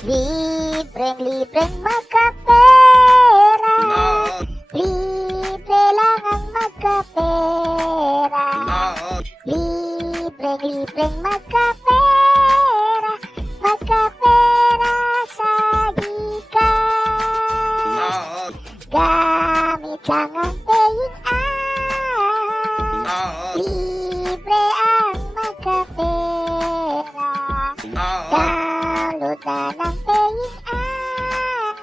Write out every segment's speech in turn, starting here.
Libreng magkapera. Libre lang ang magkapera. Libreng magkapera. Magkapera sa Gcash. Gamit lang ang paying app. Libre ang magkapera. Download na ng paying app.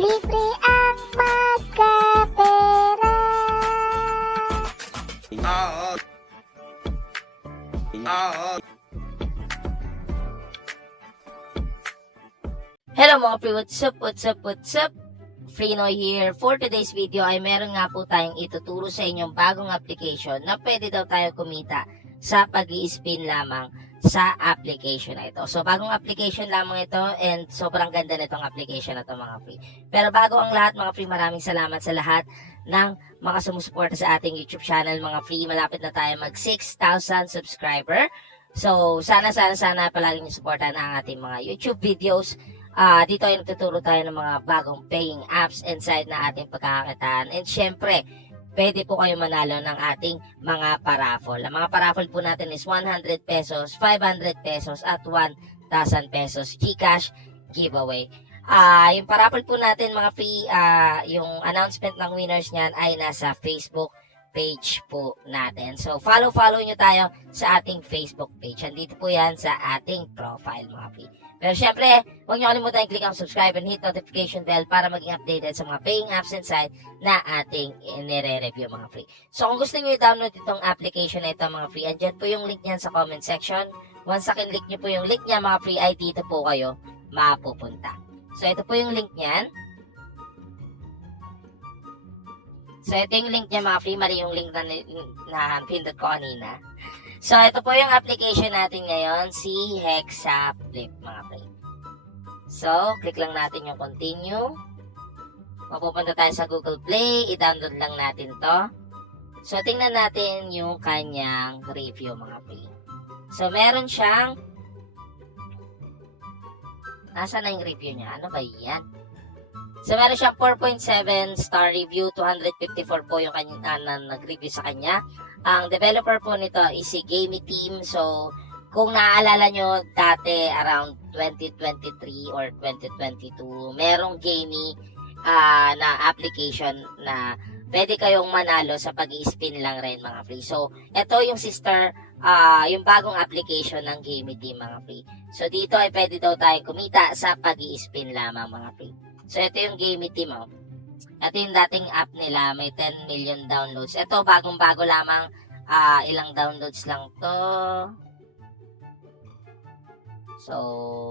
Libre ang magkapera. Hello mga pre, what's up? Freenoy here. For today's video ay meron nga po tayong ituturo sa inyong bagong application na pwede daw tayo kumita sa pag-i-spin lamang sa application na ito. So bagong application lamang ito and sobrang ganda nitong application na ito mga pre. Pero bago ang lahat mga pre, maraming salamat sa lahat ng mga sumusuporta sa ating YouTube channel mga pre. Malapit na tayo mag 6,000 subscriber. So sana palagi niyo suportahan ang ating mga YouTube videos. Dito ay nagtuturo tayo ng mga bagong paying apps inside na ating pagkakakitaan. And syempre, pwede po kayo manalo ng ating mga paraffle. Ang mga paraffle po natin is 100 pesos, 500 pesos, at 1,000 pesos Gcash giveaway. Yung paraffle po natin mga free, yung announcement ng winners niyan ay nasa Facebook page po natin. So, follow nyo tayo sa ating Facebook page. Andito po yan sa ating profile mga free. Pero syempre, huwag nyo kalimutan i-click ang subscribe and hit notification bell para maging updated sa mga paying apps inside na ating nire-review mga free. So kung gusto nyo i-download itong application na ito mga free, andyan po yung link niyan sa comment section. Once sa click nyo po yung link niya mga free, ay dito po kayo mapupunta. So ito po yung link niyan. So ito yung link niya mga free, mali yung link na pindot ko kanina. So, ito po yung application natin ngayon, si Hexaflip, mga pre. So, click lang natin yung continue. Mapupunta tayo sa Google Play, i-download lang natin to. So, tingnan natin yung kanyang review, mga pre. So, meron siyang, nasa na yung review niya? Ano ba yan? So, meron siyang 4.7 star review, 254 po yung kanya, nag-review sa kanya. Ang developer po nito is si Gamey Team. So, kung naaalala nyo, dati around 2023 or 2022, merong Gamey na application na pwede kayong manalo sa pag-i-spin lang rin mga free. So, ito yung sister, yung bagong application ng Gamey Team mga free. So, dito ay pwede daw tayong kumita sa pag-i-spin lamang mga free. So, ito yung Gamey Team oh. Ito yung dating app nila, may 10 million downloads. Ito, bagong-bago lamang, ilang downloads lang to. So,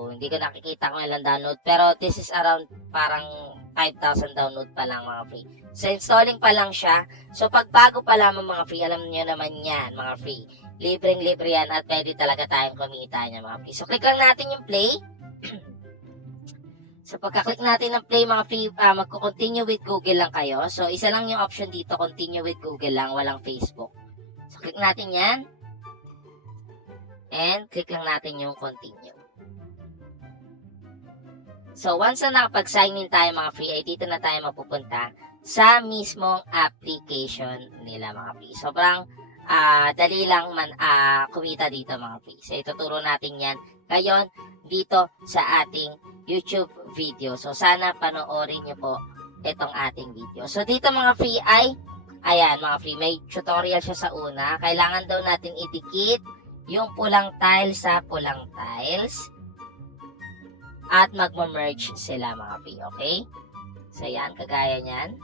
hindi ko nakikita kung ilang download. Pero, this is around parang 5,000 download pa lang mga free. So, installing pa lang siya. So, pag bago pa lamang mga free, alam niyo naman yan mga free. Libreng-libre yan at pwede talaga tayong kumita niya mga free. So, click lang natin yung play. So, pagka-click natin ng play mga free, magko-continue with Google lang kayo. So, isa lang yung option dito, continue with Google lang, walang Facebook. So, click natin yan. And, click lang natin yung continue. So, once na nakapag-sign in tayo mga free, ay dito na tayo mapupunta sa mismong application nila mga free. Sobrang dali lang kumita dito mga free. So, ituturo natin yan ngayon dito sa ating YouTube video. So, sana panoorin nyo po itong ating video. So, dito mga free ay, ayan mga free, may tutorial siya sa una. Kailangan daw natin idikit yung pulang tiles sa pulang tiles at magma-merge sila mga free, okay? So, ayan, kagaya nyan.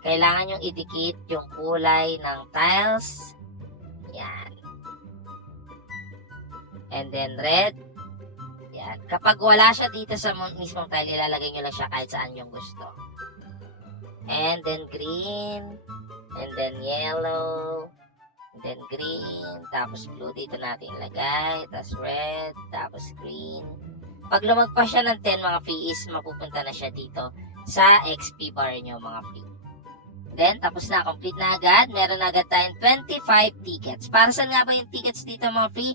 Kailangan yung idikit yung kulay ng tiles. Yan. And then red. Yan. Kapag wala siya dito sa mismong tile, ilalagay nyo lang siya kahit saan yung gusto. And then green. And then yellow. And then green. Tapos blue dito natin ilagay. Tapos red. Tapos green. Pag lumagpas siya ng 10 mga free is mapupunta na siya dito sa XP bar nyo mga free. Then, tapos na. Complete na agad. Meron na agad tayong 25 tickets. Para saan nga ba yung tickets dito mga free?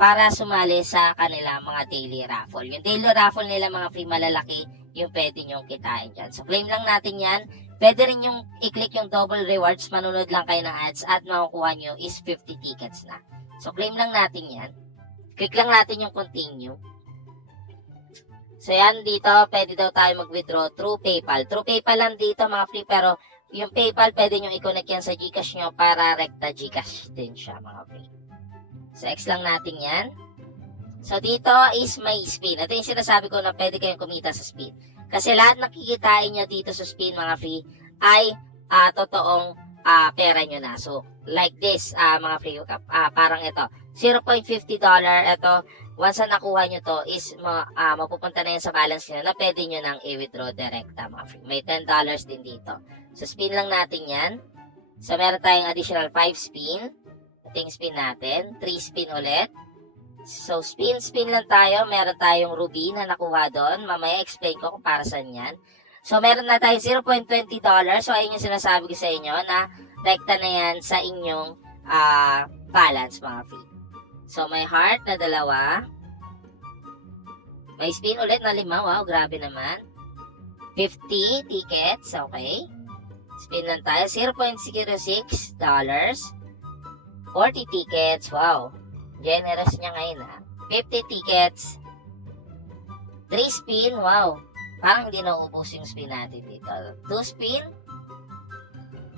para sumali sa kanila mga daily raffle. Yung daily raffle nila mga free malalaki, yung pwede nyong kitain dyan. So, claim lang natin yan. Pwede rin yung i-click yung double rewards, manunod lang kayo ng ads at makukuha nyo is 50 tickets na. So, claim lang natin yan. Click lang natin yung continue. So, yan dito, pwede daw tayo mag-withdraw through PayPal. Through PayPal lang dito mga free, pero yung PayPal, pwede nyo i-connect yan sa Gcash nyo para rekta Gcash din siya mga free. So, X lang natin yan. So, dito is may spin. Ito yung sinasabi ko na pwede kayong kumita sa spin. Kasi lahat nakikitain nyo dito sa spin, mga free, ay totoong pera nyo na. So, like this, mga free, parang ito. $0.50. Ito, once na nakuha nyo to, is mapupunta na yan sa balance nyo na pwede nyo nang i-withdraw direkta, mga free. May $10 din dito. So, spin lang natin yan. So, meron tayong additional 5 spin. Ito yung spin natin. 3 spin ulit. So, spin lang tayo. Meron tayong ruby na nakuha doon. Mamaya explain ko kung para saan yan. So, meron na tayong $0.20. So, ayun yung sinasabi ko sa inyo na rekta na yan sa inyong balance, mga free. So, may heart na 2. May spin ulit na 5. Wow, grabe naman. 50 tickets. Okay. Spin lang tayo. $0.06. 40 tickets. Wow. Generous niya ngayon, 50 tickets. 3 spin. Wow. Parang hindi naubos yung spin natin dito. 2 spin.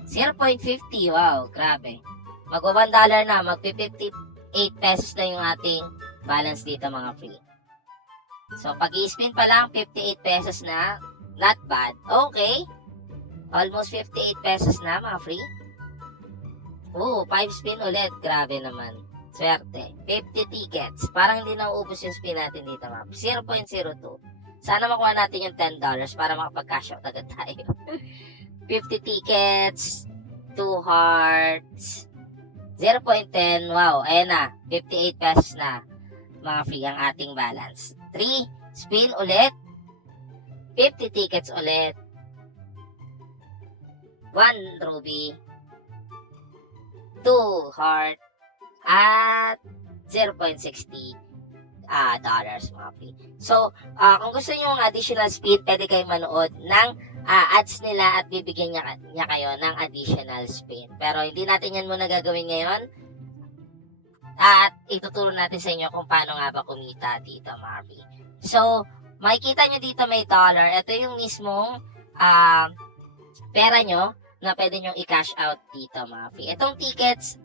0.50. Wow. Grabe. Mag-$1 na. Mag-58 pesos na yung ating balance dito, mga free. So, pag i-spin pa lang, 58 pesos na. Not bad. Okay. Almost 58 pesos na, mga free. 5 spin ulit. Grabe naman. Swerte. 50 tickets. Parang hindi nauubos yung spin natin dito, mga 0.02. Sana makuha natin yung $10 para makapag-cash out agad tayo. 50 tickets. 2 hearts. 0.10. Wow. Ayan na. 58 pesos na. Mga free ang ating balance. 3 spin ulit. 50 tickets ulit. 1 ruby. 2 heart. At 0.60 dollars, mga free. So, kung gusto nyo ng additional speed, pwede kayong manood ng ads nila at bibigyan niya kayo ng additional spin. Pero hindi natin yan muna gagawin ngayon. At ituturo natin sa inyo kung paano nga ba kumita dito, mga free. So, makikita nyo dito may dollar. Ito yung mismong pera nyo na pwede nyong i-cash out dito, mga free. Itong tickets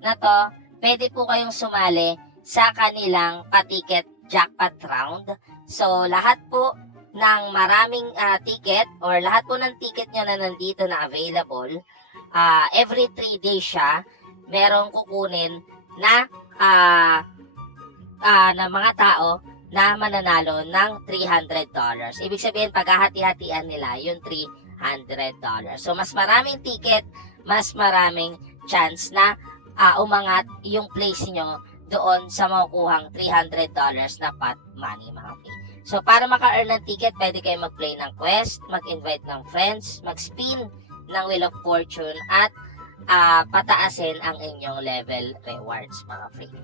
na to, pwede po kayong sumali sa kanilang pa-ticket jackpot round. So, lahat po ng maraming ticket or lahat po ng ticket nyo na nandito na available, every 3 days siya, merong kukunin na mga tao na mananalo ng $300. Ibig sabihin, paghahati-hatian nila yung $300. So, mas maraming ticket, mas maraming chance na umangat yung place nyo doon sa makukuhang $300 na pot money, mga free. So, para maka-earn ng ticket, pwede kayo mag-play ng quest, mag-invite ng friends, mag-spin ng Wheel of Fortune, at pataasin ang inyong level rewards, mga free.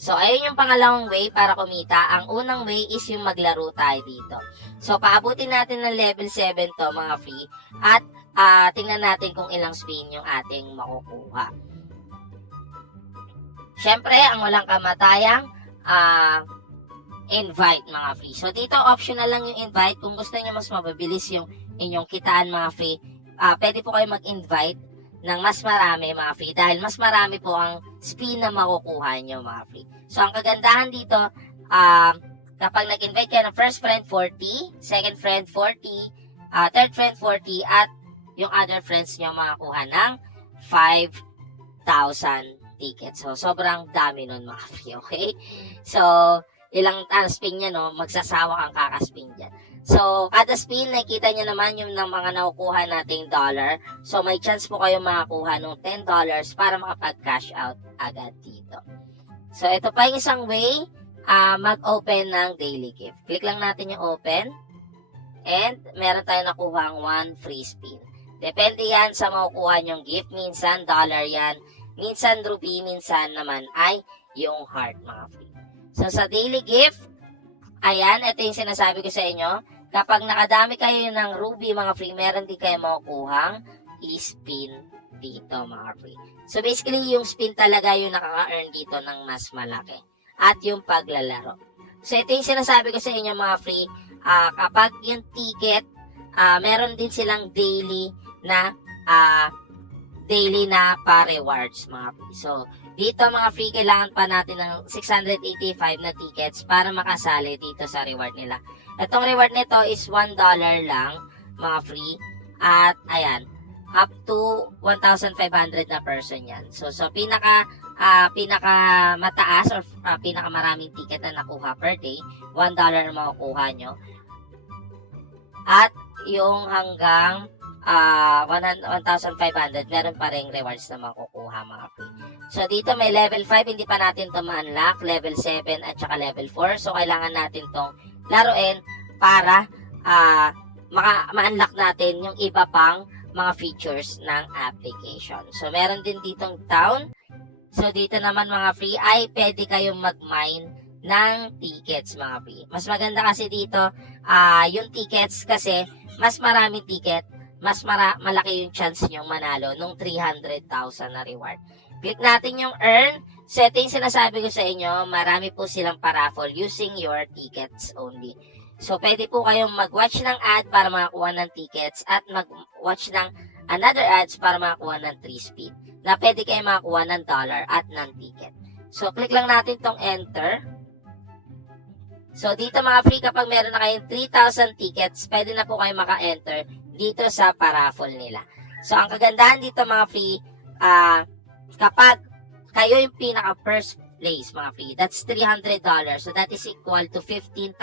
So, ayun yung pangalawang way para kumita. Ang unang way is yung maglaro tayo dito. So, paabutin natin ng level 7 to, mga free, at tingnan natin kung ilang spin yung ating makukuha. Siyempre, ang walang kamatayang invite, mga free. So, dito optional lang yung invite. Kung gusto niyo mas mabilis yung inyong kitaan, mga free, pwede po kayo mag-invite ng mas marami, mga free, dahil mas marami po ang spin na makukuha nyo, mga free. So, ang kagandahan dito, kapag nag-invite kayo ng first friend 40, second friend 40, third friend 40, at yung other friends nyo makakuha ng 5,000 tickets. So, sobrang dami nun, mga free, okay? So, ilang spin yan, no? Magsasawa kang kakaspin dyan. So, kada spin, nakikita nyo naman yung ng mga nakukuha nating dollar. So, may chance po kayo makakuha ng $10 para makapag-cash out agad dito. So, ito pa yung isang way, mag-open ng daily gift. Click lang natin yung open. And, meron tayong nakuha ang 1 free spin. Depende yan sa makukuha nyong gift. Minsan, dollar yan. minsan rupee, minsan naman ay yung heart, mga free. So, sa daily gift, ayan, ito yung sinasabi ko sa inyo. Kapag nakadami kayo ng ruby, mga free, meron din kayo makukuhang spin dito, mga free. So, basically, yung spin talaga yung nakaka-earn dito ng mas malaki. At yung paglalaro. So, ito yung sinasabi ko sa inyo, mga free. Kapag yung ticket, meron din silang daily na pa-rewards, mga free. So, dito, mga free, kailangan pa natin ng 685 na tickets para makasali dito sa reward nila. Itong reward nito is $1 lang, mga free. At, ayan, up to 1,500 na person yan. So pinaka mataas or pinaka maraming ticket na nakuha per day, $1 makukuha nyo. At yung hanggang 1,500, meron pa rin rewards na makukuha, mga free. So dito may level 5, hindi pa natin ito ma-unlock, level 7 at saka level 4. So kailangan natin tong laruin para ma-unlock natin yung iba pang mga features ng application. So, meron din ditong town. So, dito naman, mga free, ay pwede kayong mag-mine ng tickets, mga free. Mas maganda kasi dito, yung tickets kasi, mas maraming ticket, mas malaki yung chance nyo manalo nung 300,000 na reward. Click natin yung earn. So, ito yung sinasabi ko sa inyo, marami po silang paraffle using your tickets only. So, pwede po kayong mag-watch ng ad para makakuha ng tickets at mag-watch ng another ads para makakuha ng 3 speed na pwede kayong makakuha ng dollar at ng ticket. So, click lang natin tong enter. So, dito, mga free, kapag meron na kayong 3,000 tickets, pwede na po kayo maka-enter dito sa paraffle nila. So, ang kagandahan dito, mga free, kapag kayo yung pinaka-first place, mga free, that's $300. So, that is equal to 15,000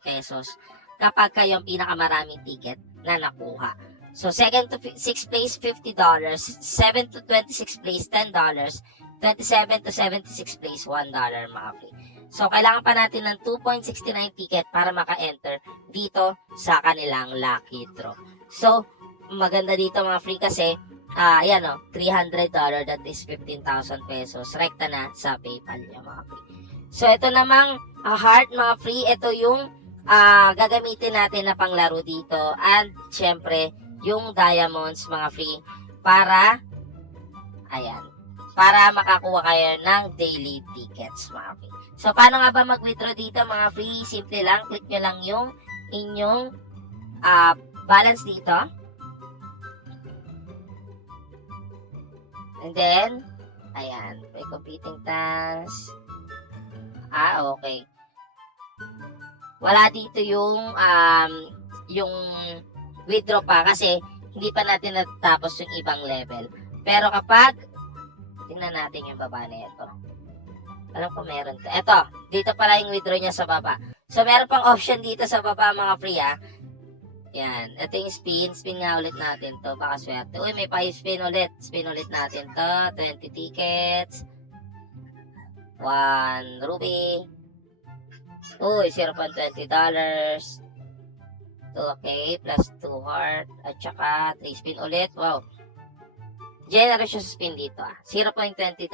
pesos kapag kayo ang pinakamaraming ticket na nakuha. So, second to 6th place, $50. 7 to 26th place, $10. 27 to 76th place, $1, mga free. So, kailangan pa natin ng 2.69 ticket para maka-enter dito sa kanilang lucky draw. So, maganda dito, mga free, kasi ayan o, $300, that is 15,000 pesos. Rekta na sa PayPal niya, mga free. So, ito namang heart, mga free. Ito yung gagamitin natin na panglaro dito. And, syempre, yung diamonds, mga free, para, ayan, para makakuha kayo ng daily tickets, mga free. So, paano nga ba mag-withdraw dito, mga free? Simple lang, click nyo lang yung inyong balance dito. And then, ayan, may completing task. Okay. Wala dito yung withdraw pa kasi hindi pa natin natapos yung ibang level. Pero kapag, tingnan natin yung baba na ito. Alam ko meron to. Ito, dito pala yung withdraw niya sa baba. So, meron pang option dito sa baba, mga free, Yan. Ito yung spin. Spin nga ulit natin to. Baka swerte. Uy, may pa-spin ulit. Spin ulit natin to. 20 tickets. 1 ruby. Uy, $0.20. Okay, plus 2 heart. At saka 3 spin ulit. Wow. Generous yung spin dito. $0.20. 20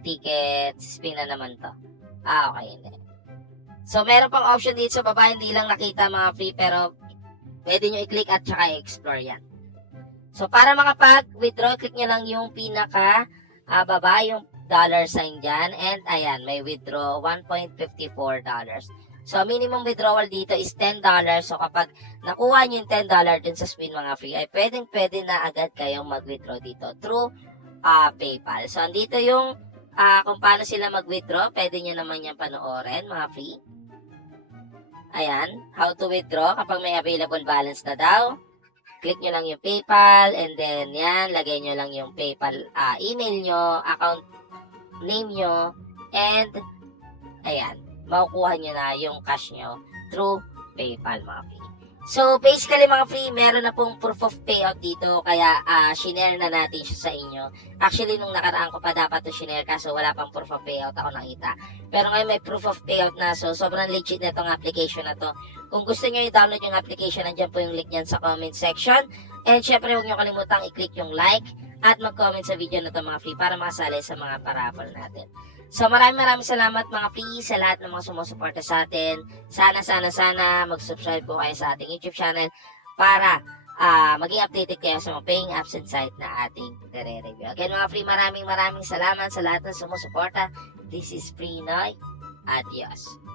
tickets. Spin na naman to. Okay. Hindi. So, meron pang option dito sa baba, hindi lang nakita, mga free, pero pwede nyo i-click at saka i-explore yan. So, para makapag-withdraw, click nyo lang yung pinaka baba, yung dollar sign dyan, and ayan, may withdraw, $1.54. So, minimum withdrawal dito is $10. So, kapag nakuha nyo yung $10 dun sa spin, mga free, ay pwede na agad kayong mag-withdraw dito through PayPal. So, andito yung kung paano sila mag-withdraw, pwede nyo naman yan panoorin, mga free. Ayan, how to withdraw kapag may available balance na daw. Click nyo lang yung PayPal, and then yan, lagay nyo lang yung PayPal email nyo, account name nyo, and ayan, makukuha nyo na yung cash nyo through PayPal, mga free. So, basically, mga free, meron na pong proof of payout dito, kaya shinare na natin siya sa inyo. Actually, nung nakaraan ko pa dapat to shinare, kaso wala pang proof of payout ako nakita. Pero ngayon may proof of payout na, so sobrang legit na itong application na to. Kung gusto nyo i-download yung application, nandiyan po yung link nyan sa comment section. And syempre, huwag nyo kalimutang i-click yung like at mag-comment sa video na to mga free para makasali sa mga paraffle natin. So maraming salamat mga free sa lahat ng mga sumusuporta sa atin. Sana mag-subscribe po kayo sa ating YouTube channel para maging updated kayo sa mga paying absent site na ating nire-review. Again mga free, maraming salamat sa lahat ng sumusuporta. This is Free Noy. Adios.